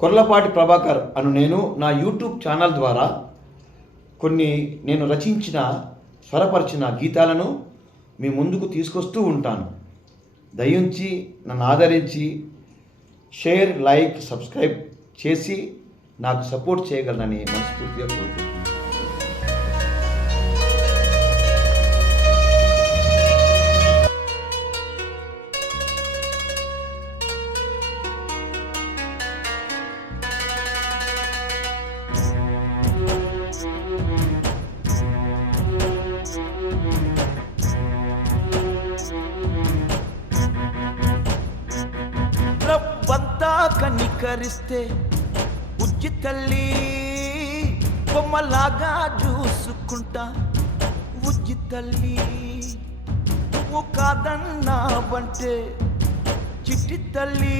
కొర్లపాటి ప్రభాకర్ అను నేను నా YouTube channel ద్వారా కొన్ని నేను రచించిన స్వరపరిచిన గీతాలను మీ ముందుకు తీసుకొస్తూ ఉంటాను. దయించి నన్ను ఆదరించి షేర్, లైక్, సబ్స్క్రైబ్ చేసి నాకు సపోర్ట్ చేయగలరని మనస్ఫూర్తిగా కోరుకుంటున్నాను. రవ్వంతా కనికరిస్తే బుజ్జి తల్లి బొమ్మలాగా చూసుకుంటా. బుజ్జి తల్లి నువ్వు కాదన్నావంటే చిట్టి తల్లి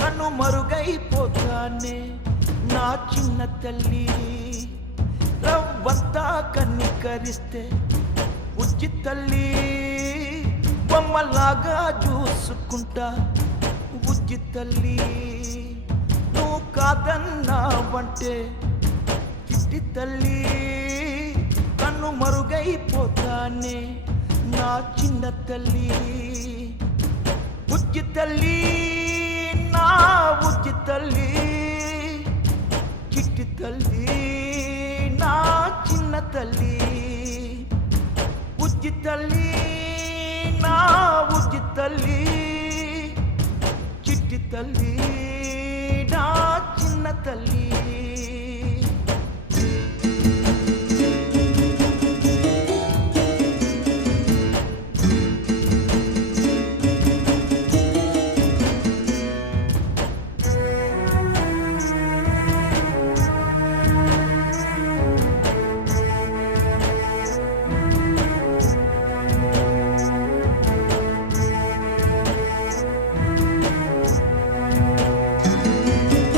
కన్ను మరుగైపోతానే నా చిన్న తల్లి. రవ్వంతా కనికరిస్తే బుజ్జి తల్లి బొమ్మలాగా చూసుకుంటా. బుజ్జి తల్లి నువ్వు కాదన్నావంటే చిట్టి తల్లి కన్ను మరుగైపోతానే నా చిన్న తల్లి. బుజ్జి తల్లి నా బుజ్జి తల్లి, చిట్టి తల్లి నా చిన్న తల్లి. బుజ్జి తల్లి నా బుజ్జి తల్లి, చిట్టి తల్లి నా చిన్న తల్లి.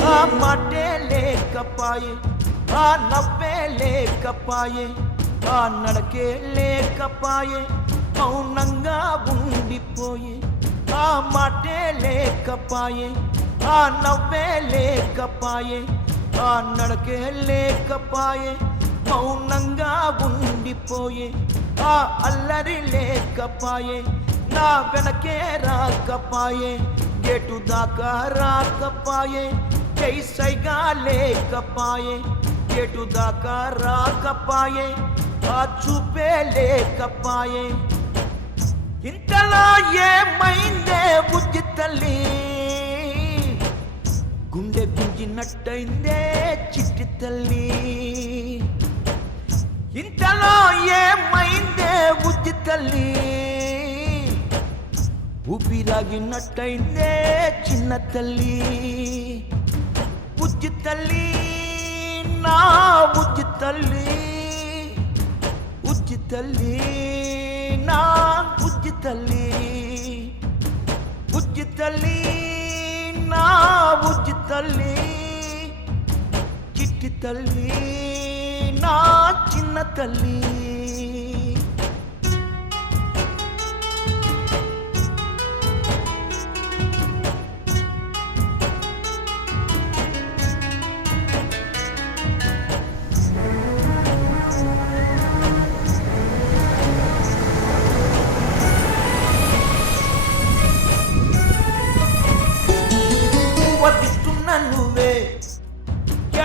ఆ మాటే లేకపాయే, ఆ నవ్వే లేకపాయే, ఆ నడకే లేకపాయే, మౌనంగా ఉండిపోయే. ఆ మాటే లేకపాయే, ఆ నవ్వే లేకపాయే, ఆ నడకే లేకపాయే, మౌనంగా ఉండిపోయే. ఆ అల్లరి లేకపాయే, నా వెనకే రాకపాయే, గేటు దాకా రాకపాయే. జైసైగా లేకపాయే, గేటు దాకా రాకపాయే, ఆ చూపే లేకపాయే. ఇంతలో ఏమైందే బుజ్జి తల్లి, గుండె గుంజినట్టయిందే చిట్టి తల్లి. ఇంతలో ఏమైందే బుజ్జి తల్లి, ఊపిరాగినట్టయిందే చిన్న తల్లి. బుజ్జి తల్లి నా బుజ్జి తల్లి, బుజ్జి తల్లి నా బుజ్జి తల్లి. బుజ్జి తల్లి నా బుజ్జి తల్లి, చిట్టి తల్లి నా చిన్న తల్లి. వదిస్తున్న నువ్వే,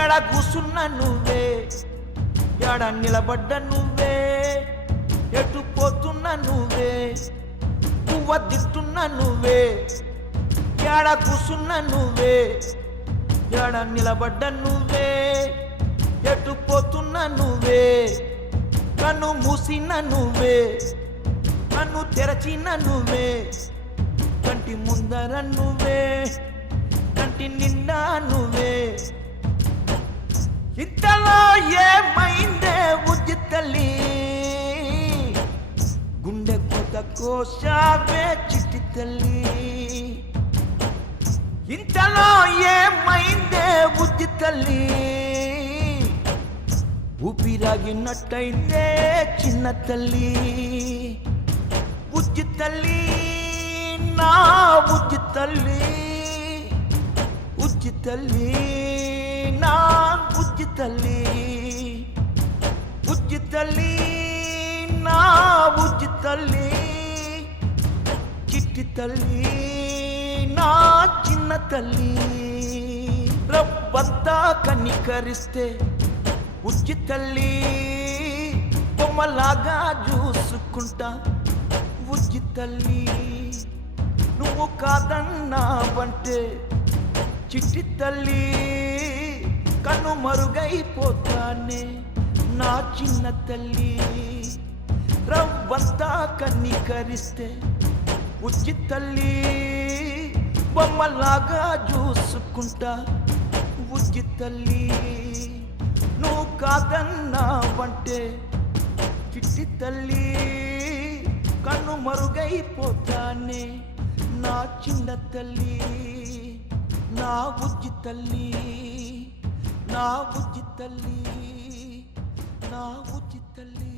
ఎడ కూసున్న నువ్వే, ఎడ నిలబడ్డ నువ్వే, ఎటు పోతున్న నువ్వే. వదిస్తున్న నువ్వే, ఎడ కూసున్న నువ్వే, ఎడ నిలబడ్డ నువ్వే, ఎటు పోతున్న నువ్వే. కన్ను మూసిన నువ్వే, కన్ను తెరచిన నువ్వే, కంటి ముందర నువ్వే, కంటి నిండా నువ్వే. ఇంతలో ఏమైందే బుజ్జి తల్లి, గుండె కొత్త కోశావే చిట్టి తల్లి. ఇంతలో ఏమైందే బుజ్జి తల్లి, ఊపిరాగినట్టయిందే చిన్న తల్లి. బుజ్జి తల్లి నా బుజ్జి తల్లి, బుజ్జి తల్లి నా బుజ్జి తల్లి బుజ్జి తల్లి నా బుజ్జి తల్లి చిట్టి తల్లి నా చిన్న తల్లి రవ్వంతా కనికరిస్తే బుజ్జి తల్లి బొమ్మలాగా చూసుకుంటా బుజ్జి తల్లి నువ్వు కాదన్నావంటే చిట్టి తల్లి కన్ను మరుగైపోతానే నా చిన్న తల్లి రవ్వంతా కనికరిస్తే బుజ్జి తల్లి బొమ్మలాగా చూసుకుంటా బుజ్జి తల్లి నువ్వు కాదన్నావంటే చిట్టి తల్లి కన్ను మరుగైపోతానే నా చిన్న తల్లి నా బుజ్జి తల్లి నా బుజ్జి తల్లి నా బుజ్జి తల్లి